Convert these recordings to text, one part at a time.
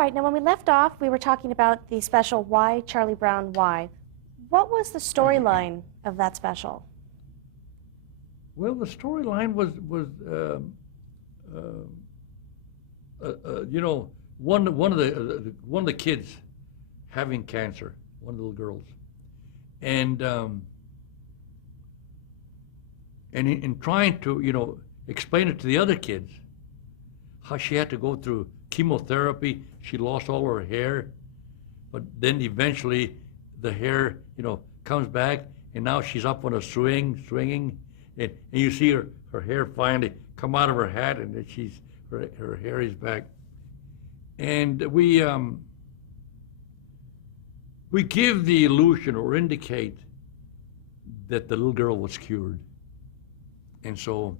right, now when we left off, we were talking about the special Why Charlie Brown Why. What was the storyline of that special? Well, the storyline was you know, one of the kids having cancer, one of the little girls, and in trying to explain it to the other kids, how she had to go through chemotherapy, she lost all her hair, but then eventually the hair comes back, and now she's up on a swinging, and you see her hair finally come out of her hat, and then her hair is back. And we give the illusion or indicate that the little girl was cured. And so,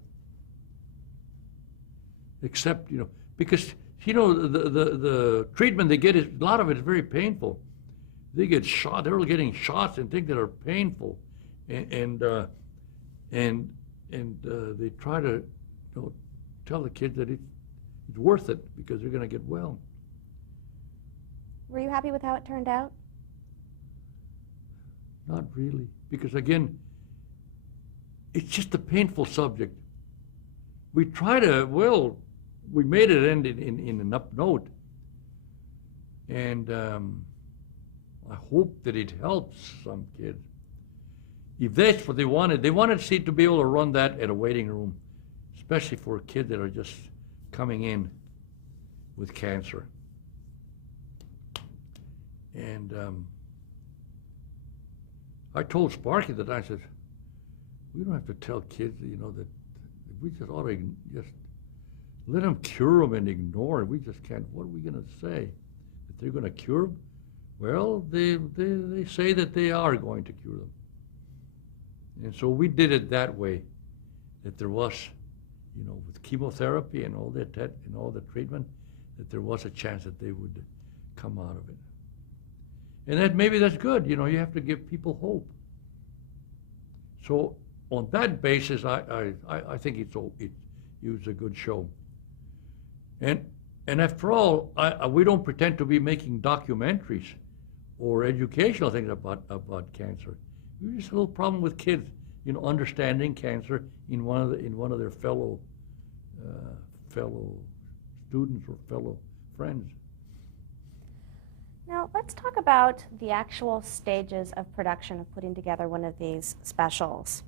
except, because, the treatment they get, a lot of it is very painful. They get shot, they're getting shots and things that are painful. And they try to tell the kids that it's worth it because they're going to get well. Were you happy with how it turned out? Not really, because again, it's just a painful subject. We try to, we made it end in an up note, and I hope that it helps some kids. If that's what they wanted to see, to be able to run that at a waiting room, especially for kids that are just coming in with cancer. And I told Sparky that, I said, we don't have to tell kids, that we just ought to just let them cure them and ignore it. We just can't. What are we going to say? That they're going to cure them? Well, they say that they are going to cure them. And so we did it that way, that there was, with chemotherapy and all that and all the treatment, that there was a chance that they would come out of it. And that maybe that's good. You have to give people hope. So on that basis, I think it was a good show. And after all, we don't pretend to be making documentaries or educational things about cancer. There's just a little problem with kids, understanding cancer in one of their fellow students or fellow friends. Now, let's talk about the actual stages of production of putting together one of these specials.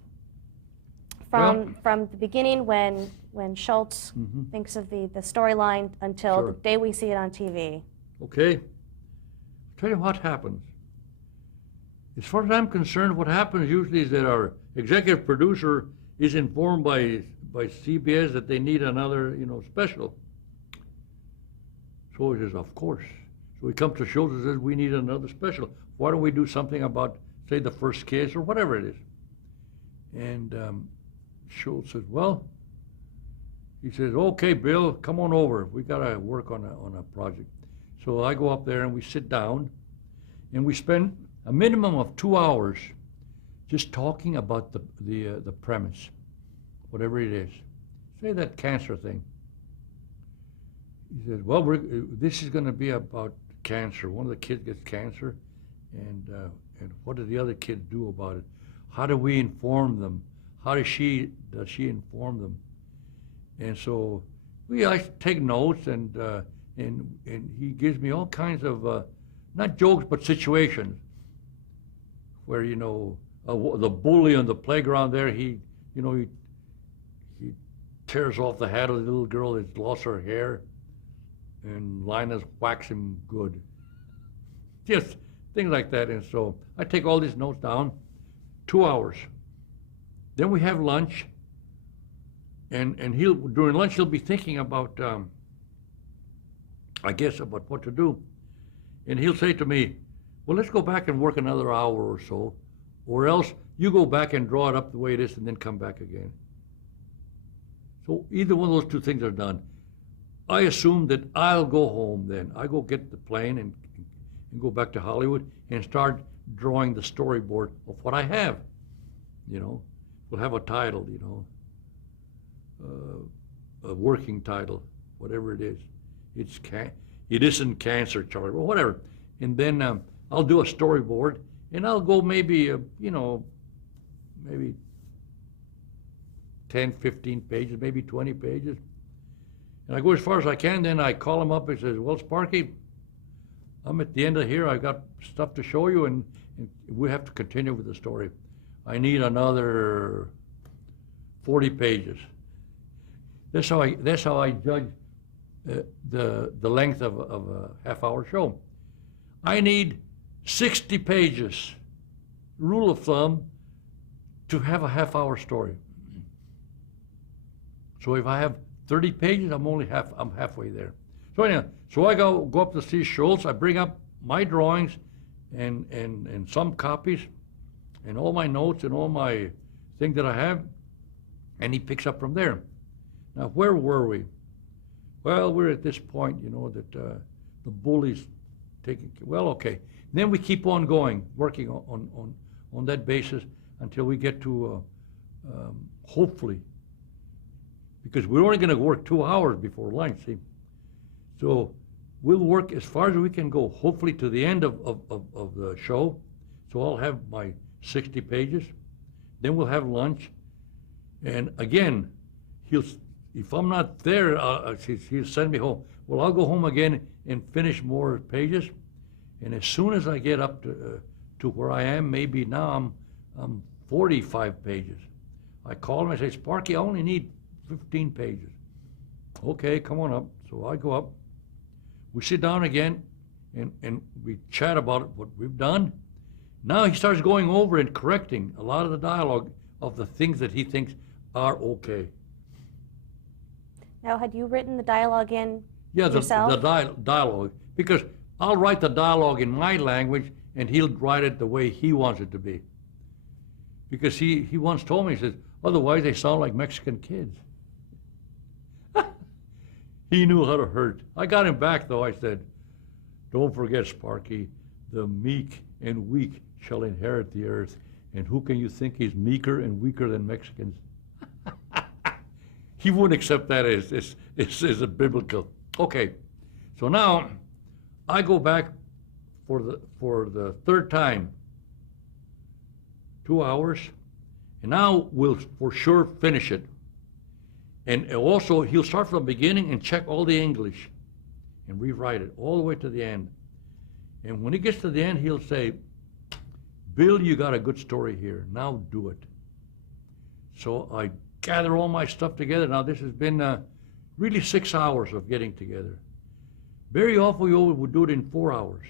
From the beginning, when Schultz thinks of the storyline until the day we see it on TV. Okay. I'll tell you what happens. As far as I'm concerned, what happens usually is that our executive producer is informed by CBS that they need another, special. So he says, of course. So he comes to Schultz and says, we need another special. Why don't we do something about, say, the first case or whatever it is? And Schultz says, well, he says, okay, Bill, come on over. We got to work on a project. So I go up there and we sit down and we spend a minimum of 2 hours just talking about the premise, whatever it is. Say that cancer thing. He says, well, this is going to be about cancer. One of the kids gets cancer, and what do the other kids do about it? How do we inform them? How does she inform them? And so I take notes, and he gives me all kinds of not jokes but situations where the bully on the playground there, he tears off the hat of the little girl that's lost her hair, and Linus whacks him good. Just things like that. And so I take all these notes down, 2 hours. Then we have lunch, and during lunch he'll be thinking about, about what to do. And he'll say to me, well, let's go back and work another hour or so, or else you go back and draw it up the way it is and then come back again. So either one of those two things are done. I assume that I'll go home then. I go get the plane and go back to Hollywood and start drawing the storyboard of what I have. We'll have a title, a working title, whatever it is. it isn't cancer, Charlie, or whatever. And then I'll do a storyboard, and I'll go maybe, maybe 10, 15 pages, maybe 20 pages. And I go as far as I can, then I call him up and says, well, Sparky, I'm at the end of here. I've got stuff to show you, and we have to continue with the story. I need another 40 pages. That's how I judge the length of a half-hour show. I need 60 pages, rule of thumb, to have a half-hour story. So if I have 30 pages, I'm halfway there. So anyhow, so I go up to see Schultz. I bring up my drawings and some copies and all my notes and all my things that I have, and he picks up from there. Now, where were we? Well, we're at this point, that the bully's taking. Well, okay. Then we keep on going, working on that basis until we get to hopefully, because we're only going to work 2 hours before lunch, see. So we'll work as far as we can go, hopefully to the end of the show. So I'll have my 60 pages. Then we'll have lunch. And again, if I'm not there, he'll send me home. Well, I'll go home again and finish more pages. And as soon as I get up to where I am, maybe now I'm 45 pages. I call him and say, Sparky, I only need 15 pages. Okay, come on up. So I go up. We sit down again, and we chat about what we've done. Now he starts going over and correcting a lot of the dialogue of the things that he thinks are okay. Now, had you written the dialogue in yourself? Yeah, the dialogue, because I'll write the dialogue in my language, and he'll write it the way he wants it to be. Because he once told me, he says, otherwise they sound like Mexican kids. He knew how to hurt. I got him back, though. I said, don't forget, Sparky, the meek and weak shall inherit the earth. And who can you think is meeker and weaker than Mexicans? He wouldn't accept that as a biblical. Okay, so now I go back for the third time, 2 hours, and now we'll for sure finish it. And also, he'll start from the beginning and check all the English and rewrite it all the way to the end. And when he gets to the end, he'll say, Bill, you got a good story here. Now do it. So I gather all my stuff together. Now, this has been really 6 hours of getting together. Very often, we would do it in 4 hours.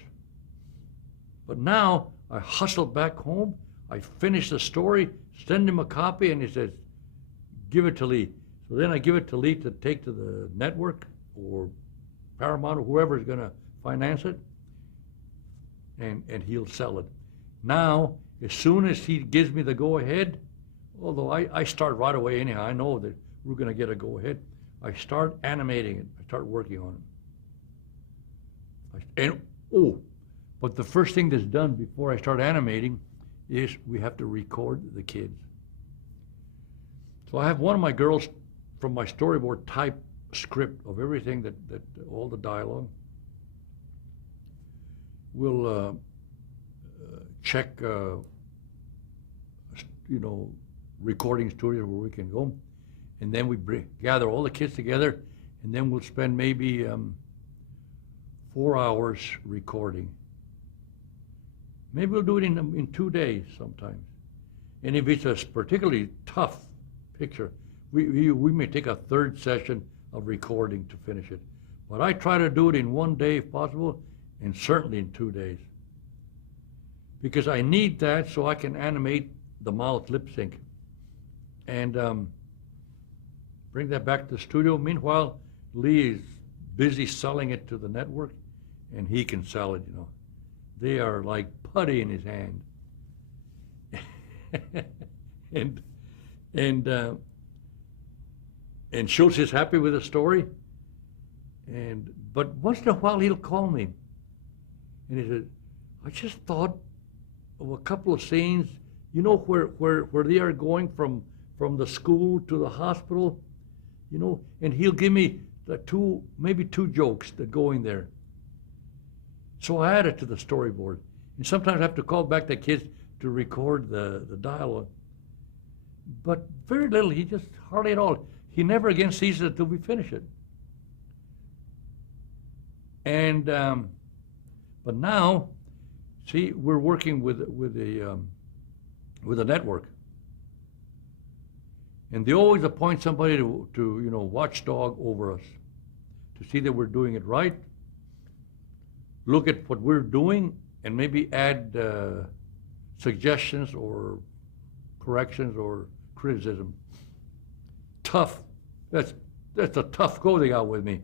But now, I hustle back home. I finish the story, send him a copy, and he says, give it to Lee. So then I give it to Lee to take to the network or Paramount or whoever is going to finance it, and he'll sell it. Now, as soon as he gives me the go-ahead, although I start right away anyhow, I know that we're going to get a go-ahead, I start animating it. I start working on it. But the first thing that's done before I start animating is we have to record the kids. So I have one of my girls from my storyboard type script of everything that all the dialogue. We'll check, recording studios where we can go, and then we gather all the kids together, and then we'll spend maybe 4 hours recording. Maybe we'll do it in 2 days sometimes. And if it's a particularly tough picture, we may take a third session of recording to finish it. But I try to do it in 1 day if possible, and certainly in 2 days. Because I need that so I can animate the mouth lip sync. And bring that back to the studio. Meanwhile, Lee is busy selling it to the network, and he can sell it, They are like putty in his hand. And Schultz is happy with the story. But once in a while he'll call me, and he said, I just thought of a couple of scenes, where they are going from the school to the hospital, and he'll give me maybe two jokes that go in there. So I add it to the storyboard. And sometimes I have to call back the kids to record the dialogue. But very little, he just hardly at all. He never again sees it until we finish it. And, but now, see, we're working with a network. And they always appoint somebody to watchdog over us, to see that we're doing it right, look at what we're doing, and maybe add suggestions or corrections or criticism. Tough. That's a tough go they got with me,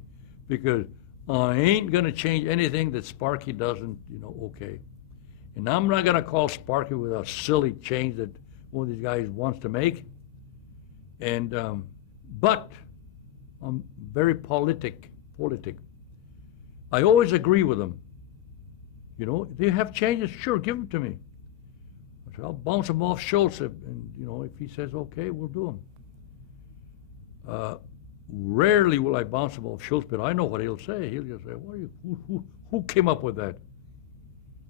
because I ain't gonna change anything that Sparky doesn't, okay. And I'm not gonna call Sparky with a silly change that one of these guys wants to make. And but I'm very politic. I always agree with them. If they have changes, sure, give them to me. I said, I'll bounce them off Schultz, and if he says okay, we'll do them. Rarely will I bounce him off Schultz, but I know what he'll say. He'll just say, "What are you? Who came up with that?"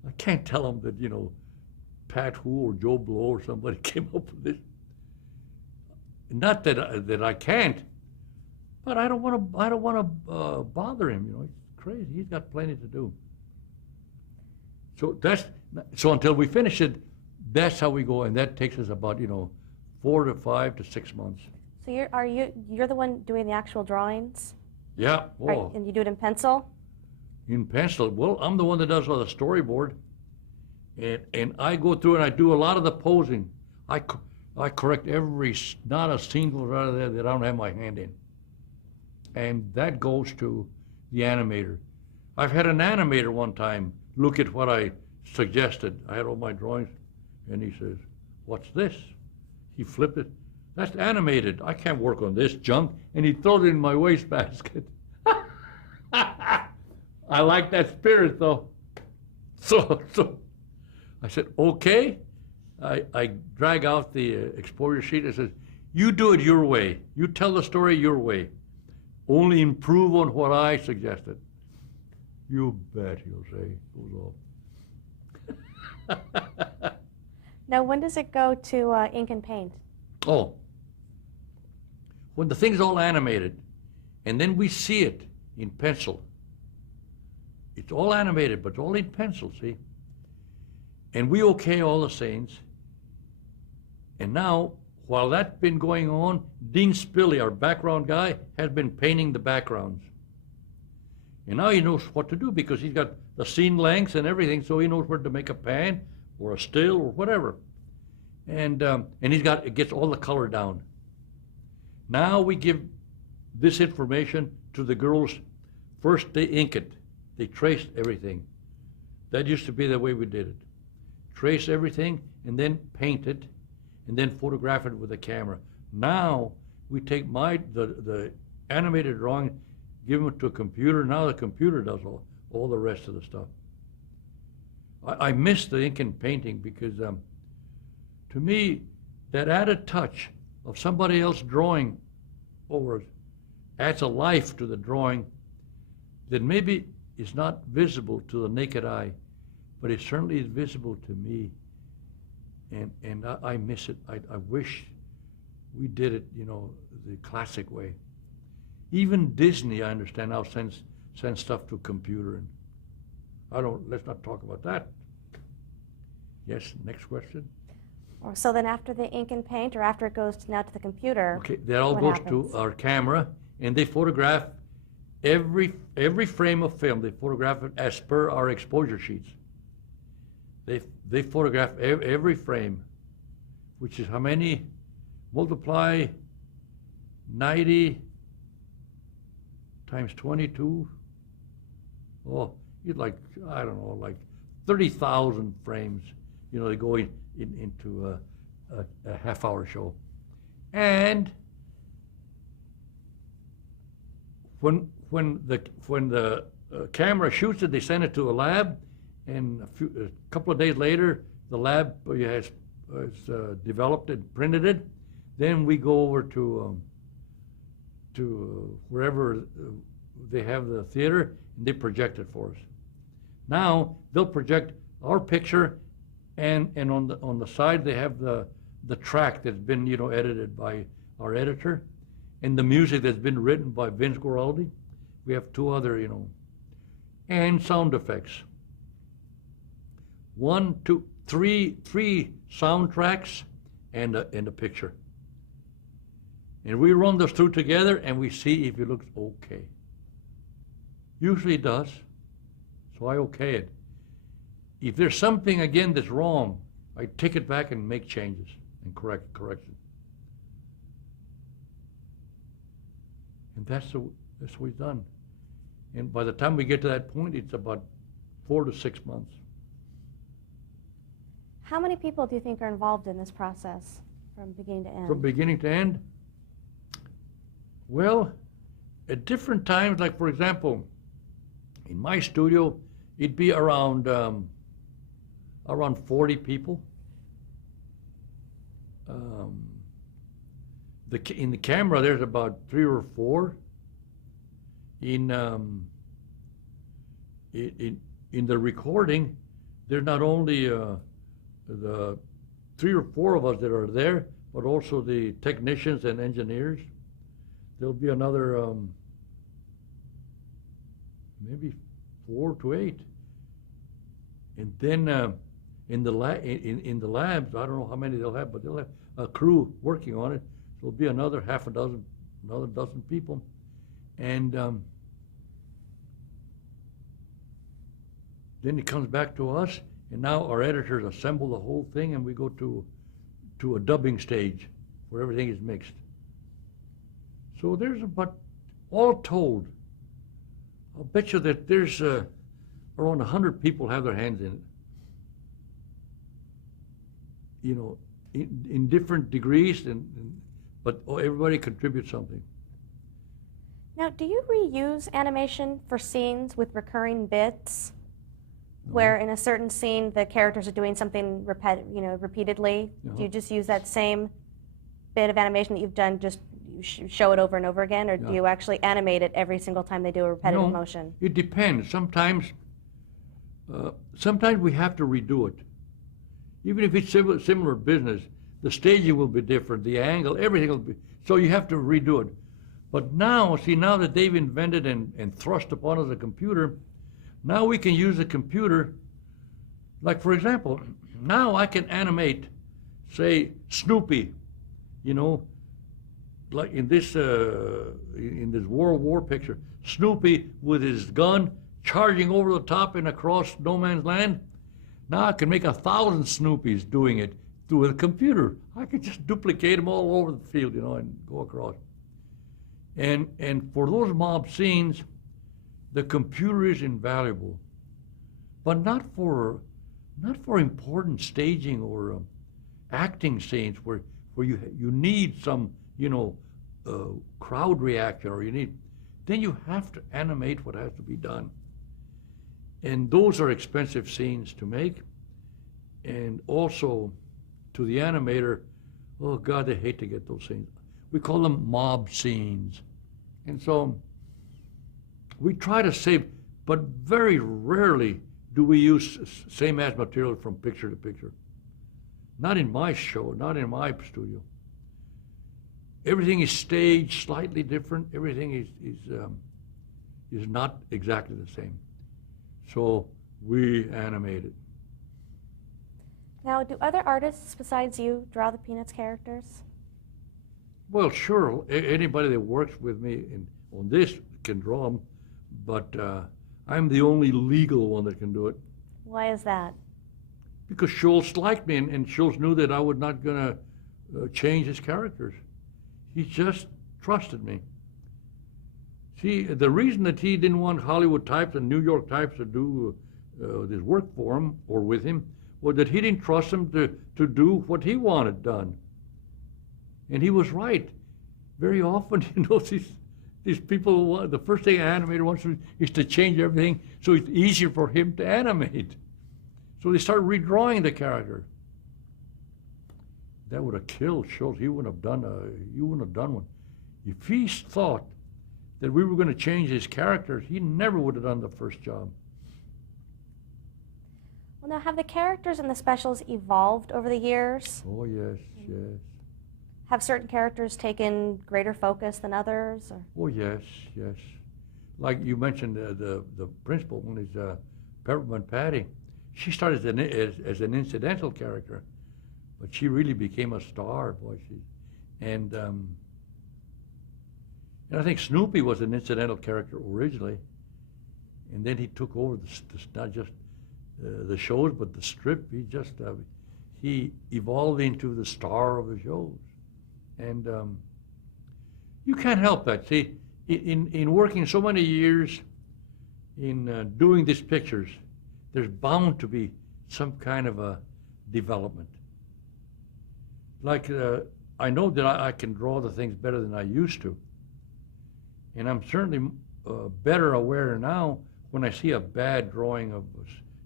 I can't tell him that Pat Who or Joe Blow or somebody came up with this. Not that I can't, but I don't want to bother him. He's crazy. He's got plenty to do. So until we finish it, that's how we go, and that takes us about 4 to 5 to 6 months. So you're the one doing the actual drawings? Yeah. Oh. And you do it in pencil? In pencil. Well, I'm the one that does all the storyboard, and I go through and I do a lot of the posing. I correct not a single right there that I don't have my hand in, and that goes to the animator. I've had an animator one time look at what I suggested. I had all my drawings, and he says, "What's this?" He flipped it. "That's animated. I can't work on this junk." And he throws it in my wastebasket. I like that spirit, though. So I said, okay. I drag out the exposure sheet and says, "You do it your way. You tell the story your way. Only improve on what I suggested." "You bet," he'll say. Goes off. Now, when does it go to ink and paint? Oh, when the thing's all animated, and then we see it in pencil. It's all animated, but it's all in pencil, see? And we okay all the scenes. And now, while that's been going on, Dean Spilly, our background guy, has been painting the backgrounds. And now he knows what to do because he's got the scene lengths and everything, so he knows where to make a pan or a still or whatever. And it gets all the color down. Now we give this information to the girls. First they ink it. They trace everything. That used to be the way we did it. Trace everything and then paint it and then photograph it with a camera. Now we take the animated drawing, give them to a computer. Now the computer does all the rest of the stuff. I miss the ink and painting because to me, that added touch of somebody else drawing over it adds a life to the drawing that maybe is not visible to the naked eye, but it certainly is visible to me. And I miss it. I wish we did it, the classic way. Even Disney, I understand, now sends stuff to a computer, and let's not talk about that. Yes, next question. So then after the ink and paint, or after it goes now to the computer, okay, that all goes to our camera, and they photograph every frame of film. They photograph it as per our exposure sheets. They photograph every frame, which is how many? Multiply 90 times 22. Oh, you'd like, I don't know, like 30,000 frames. They go into a half-hour show. And when the camera shoots it, they send it to a lab, and a couple of days later, the lab has developed it, printed it. Then we go over to wherever they have the theater, and they project it for us. Now they'll project our picture, and on the side they have the track that's been edited by our editor, and the music that's been written by Vince Guaraldi. We have two other and sound effects. 1, 2, 3 soundtracks and a picture. And we run those through together and we see if it looks okay. Usually it does, so I okay it. If there's something again that's wrong, I take it back and make changes and correct it. And that's what we've done. And by the time we get to that point, it's about 4 to 6 months. How many people do you think are involved in this process from beginning to end? From beginning to end? Well, at different times, like for example, in my studio, it'd be around 40 people. In the camera, there's about 3 or 4. In the recording, there's not only the 3 or 4 of us that are there, but also the technicians and engineers. There'll be another maybe 4 to 8. And then in the labs, I don't know how many they'll have, but they'll have a crew working on it. There'll be another another dozen people. And then it comes back to us, and now our editors assemble the whole thing, and we go to a dubbing stage where everything is mixed. So there's about, all told, I'll bet you that there's around 100 people have their hands in it. In different degrees, but everybody contributes something. Now, do you reuse animation for scenes with recurring bits, No. where in a certain scene the characters are doing something repeatedly? No. Do you just use that same bit of animation that you've done, just show it over and over again, or No. do you actually animate it every single time they do a repetitive motion? It depends. Sometimes we have to redo it. Even if it's similar business, the staging will be different, the angle, everything will be, so you have to redo it. But now, see, now that they've invented and thrust upon us a computer, now we can use the computer. Like, for example, now I can animate, say, Snoopy, like in this World War picture, Snoopy with his gun charging over the top and across no man's land. Now I can make 1,000 Snoopies doing it through a computer. I can just duplicate them all over the field, and go across. And for those mob scenes, the computer is invaluable, but not for important staging or acting scenes where you need some crowd reaction, or then you have to animate what has to be done. And those are expensive scenes to make, and also to the animator, oh God, they hate to get those scenes. We call them mob scenes. And so we try to save, but very rarely do we use same as material from picture to picture. Not in my show, not in my studio. Everything is staged slightly different. Everything is not exactly the same. So we animate it. Now, do other artists besides you draw the Peanuts characters? Well, sure. Anybody that works with me on this can draw them, but I'm the only legal one that can do it. Why is that? Because Schultz liked me, and Schultz knew that I was not going to change his characters. He just trusted me. See, the reason that he didn't want Hollywood types and New York types to do this work for him or with him was that he didn't trust them to do what he wanted done. And he was right. Very often, these people, the first thing an animator wants to do is to change everything so it's easier for him to animate. So they start redrawing the character. That would have killed Schultz. He wouldn't have done one. If he thought that we were going to change his characters, he never would have done the first job. Now, have the characters in the specials evolved over the years? Oh, yes, yes. Have certain characters taken greater focus than others? Or? Oh, yes, yes. Like you mentioned, the principal one is Peppermint Patty. She started as an incidental character, but she really became a star, boy. And I think Snoopy was an incidental character originally, and then he took over not just the shows, but the strip. He evolved into the star of the shows. And you can't help that. See, in working so many years in doing these pictures, there's bound to be some kind of a development. Like, I know that I can draw the things better than I used to. And I'm certainly better aware now when I see a bad drawing of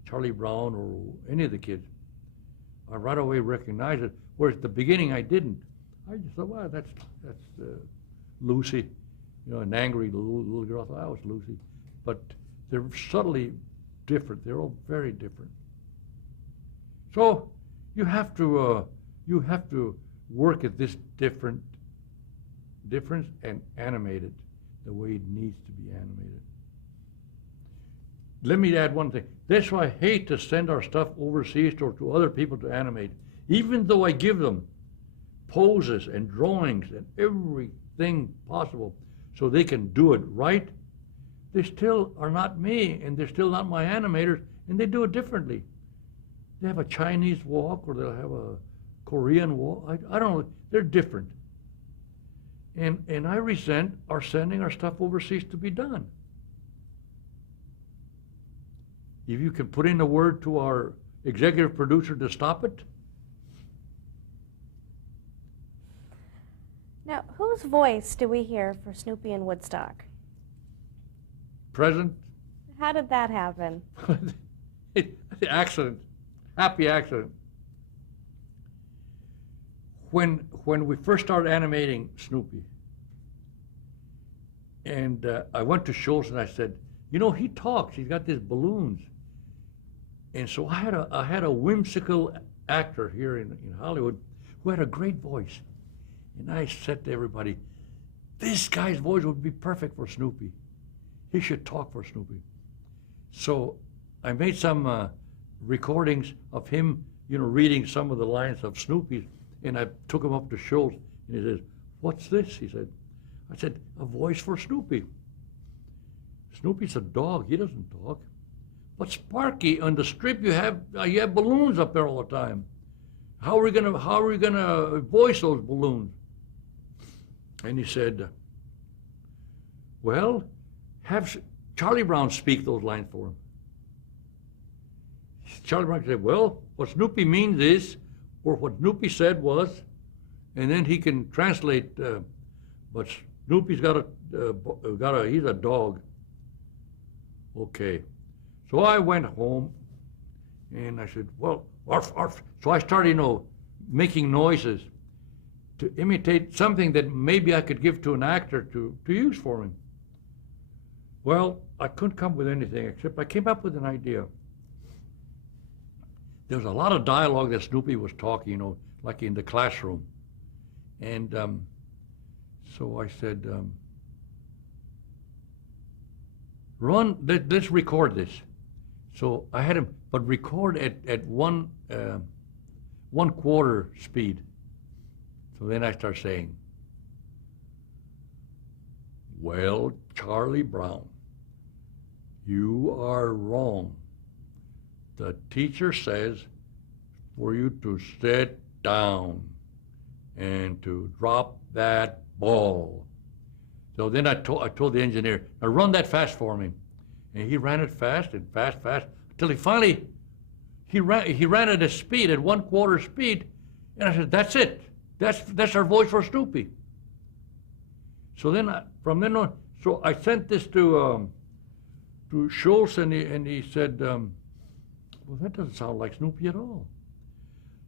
Charlie Brown or any of the kids. I right away recognize it, whereas at the beginning I didn't. I just thought, well, that's Lucy, you know, an angry little girl. I thought, that was Lucy. But they're subtly different. They're all very different. So you have to work at this difference and animate it the way it needs to be animated. Let me add one thing. That's why I hate to send our stuff overseas or to other people to animate. Even though I give them poses and drawings and everything possible so they can do it right, they still are not me, and they're still not my animators, and they do it differently. They have a Chinese walk, or they'll have a Korean walk. I don't know. They're different. And I resent our sending our stuff overseas to be done. If you can put in a word to our executive producer to stop it. Now, whose voice do we hear for Snoopy and Woodstock? Present. How did that happen? Accident. Happy accident. When we first started animating Snoopy, and I went to Schultz and I said, you know, he talks. He's got these balloons. And so I had a whimsical actor here in Hollywood who had a great voice. And I said to everybody, this guy's voice would be perfect for Snoopy. He should talk for Snoopy. So I made some recordings of him, you know, reading some of the lines of Snoopy, and I took him up to Schultz, and he says, what's this? He said. I said, a voice for Snoopy. Snoopy's a dog. He doesn't talk. But Sparky, on the strip, you have balloons up there all the time. How are we gonna voice those balloons? And he said, well, have Charlie Brown speak those lines for him. Charlie Brown said, well, what Snoopy means is, or what Snoopy said was, and then he can translate, but Snoopy's he's a dog. Okay. So I went home, and I said, well, arf, arf. So I started, you know, making noises to imitate something that maybe I could give to an actor to use for him. Well, I couldn't come up with anything, except I came up with an idea. There was a lot of dialogue that Snoopy was talking, you know, like in the classroom. And so I said, Ron, let's record this. So I had him, but record at 1/4 speed. So then I start saying, well, Charlie Brown, you are wrong. The teacher says for you to sit down and to drop that ball. So then I told the engineer, now run that fast for me. And he ran it fast and fast, until he finally, he ran at a speed, at 1/4 speed. And I said, that's it. That's our voice for Snoopy. So then, from then on, so I sent this to Schultz, and he said, well, that doesn't sound like Snoopy at all.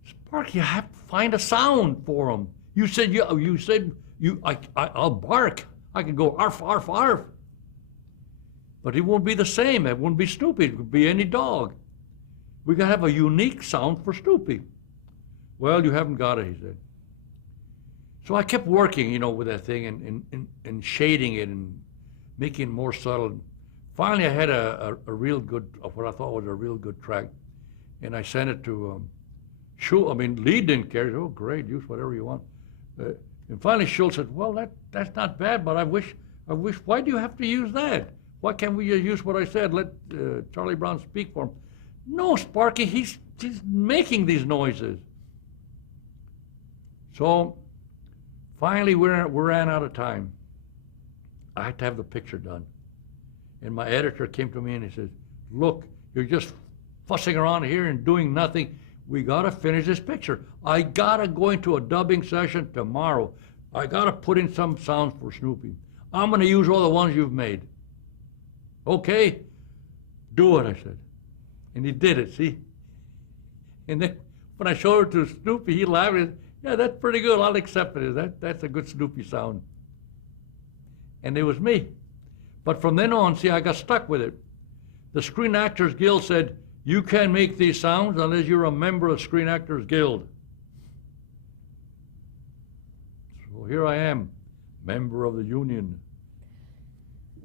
Sparky, you have to find a sound for him. You said I'll bark. I can go arf, arf, arf. But it won't be the same. It won't be Snoopy. It could be any dog. We got to have a unique sound for Snoopy. Well, you haven't got it, he said. So I kept working, you know, with that thing and shading it and making it more subtle. Finally, I had a real good, what I thought was a real good track. And I sent it to Schultz. I mean, Lee didn't care. He said, oh, great, use whatever you want. And finally, Schultz said, well, that's not bad, but I wish, why do you have to use that? Why can't we use what I said? Let Charlie Brown speak for him. No, Sparky, he's making these noises. So finally, we ran out of time. I had to have the picture done. And my editor came to me and he says, look, you're just fussing around here and doing nothing. We got to finish this picture. I got to go into a dubbing session tomorrow. I got to put in some sounds for Snoopy. I'm going to use all the ones you've made. Okay, do it, I said. And he did it, see? And then when I showed it to Snoopy, he laughed and said, yeah, that's pretty good. I'll accept it. That's a good Snoopy sound. And it was me. But from then on, see, I got stuck with it. The Screen Actors Guild said, you can't make these sounds unless you're a member of Screen Actors Guild. So here I am, member of the union.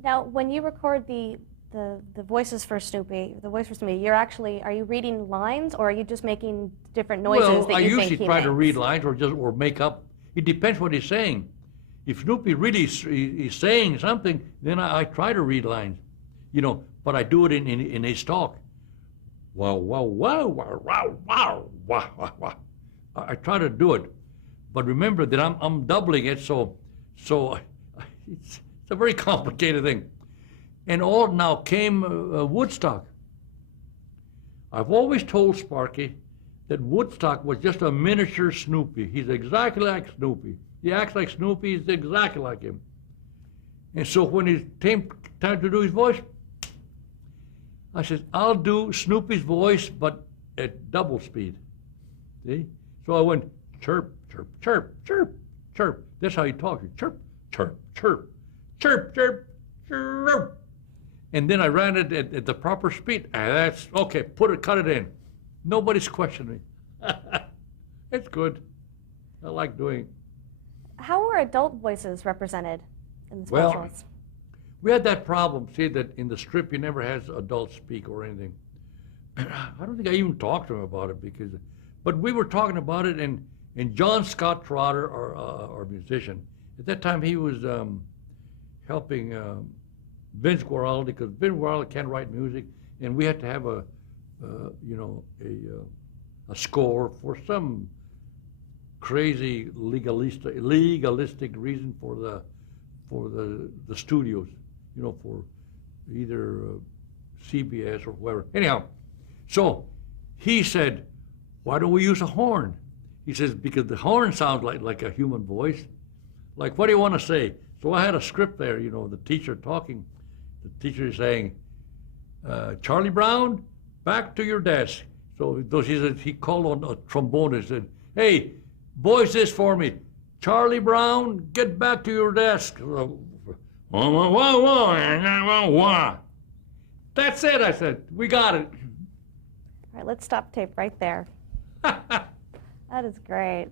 Now, when you record the voices for Snoopy, the voice for Snoopy, are you reading lines, or are you just making different noises that you think he makes? Well, I usually try to read lines or make up. It depends what he's saying. If Snoopy really is saying something, then I try to read lines, you know, but I do it in his talk. Wow, wow, wow, wow, wow, wow, wow, wow. I try to do it, but remember that I'm doubling it, so it's a very complicated thing. And all now came Woodstock. I've always told Sparky that Woodstock was just a miniature Snoopy. He's exactly like Snoopy. He acts like Snoopy, he's exactly like him. And so when it came time to do his voice, I said, I'll do Snoopy's voice, but at double speed. See? So I went chirp, chirp, chirp, chirp, chirp. That's how he talks. Chirp, chirp, chirp, chirp, chirp, chirp. And then I ran it at the proper speed. And that's, okay, cut it in. Nobody's questioning me. It's good. I like doing it. How are adult voices represented in the specials? Well, we had that problem, see, that in the strip you never had adults speak or anything. I don't think I even talked to him about it but we were talking about it, and John Scott Trotter, our musician, at that time he was helping Vince Guaraldi, because Vince Guaraldi can't write music, and we had to have a score for some crazy legalistic reason for the studios, you know, for either CBS or whoever. Anyhow, so he said, why don't we use a horn? He says, because the horn sounds like a human voice. Like, what do you want to say? So I had a script there, you know, the teacher talking. The teacher is saying, Charlie Brown, back to your desk. So he called on a trombone and said, hey, voice this for me. Charlie Brown, get back to your desk. That's it, I said. We got it. All right, let's stop tape right there. That is great.